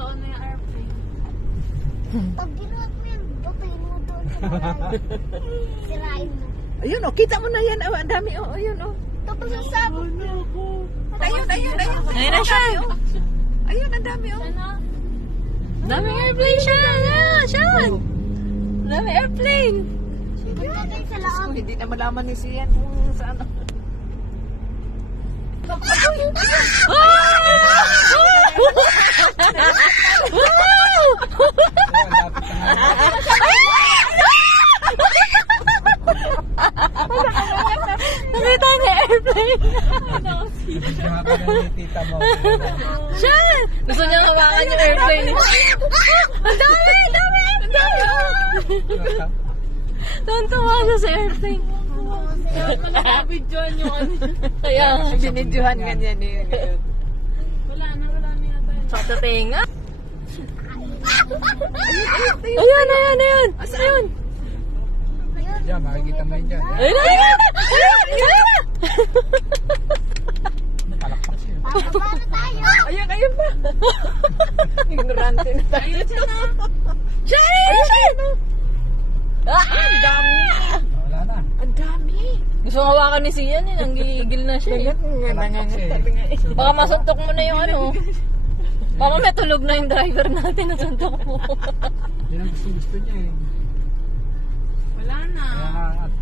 Totoo na yung airplane. Pag ginuhat mo yan, bapay mo doon sa malalim. Sirain mo. Ayun oh, kita mo na yan. Oh, ang dami oh, ayun oh. Tapos ang sabog na. Ayun. Ayun na siya. Ayun, ang dami oh. Ano? Daming airplane siya. Sean. Daming airplane. Punta tayo sa Diyos loob. ko, hindi na malaman ni Sian kung saan. Nakita niya airplane. Tita mo. Sean. Gusto niya hawakan yung airplane. Ang dami. Tuntua siya sa airplane. Kaya mo nakabidyoan yung ano. Kaya nga. Binidyohan ganyan eh. Wala na yata yun. Sa tenga. Ayun. Ayun. Diyan, makikita mo yun dyan. Ayun. Palakpak siya. Paano tayo? Ayun pa. Ignorante na tayo. Ayun siya na. Sean! Ang dami. Wala na. Ang dami. Gusto hawakan ni Sian eh. Nanggigil na siya eh. Baka masuntok mo na yung ano. Baka may tulog na yung driver natin. Nasuntok mo. Yan ang gusto niya eh. Wala na. Kaya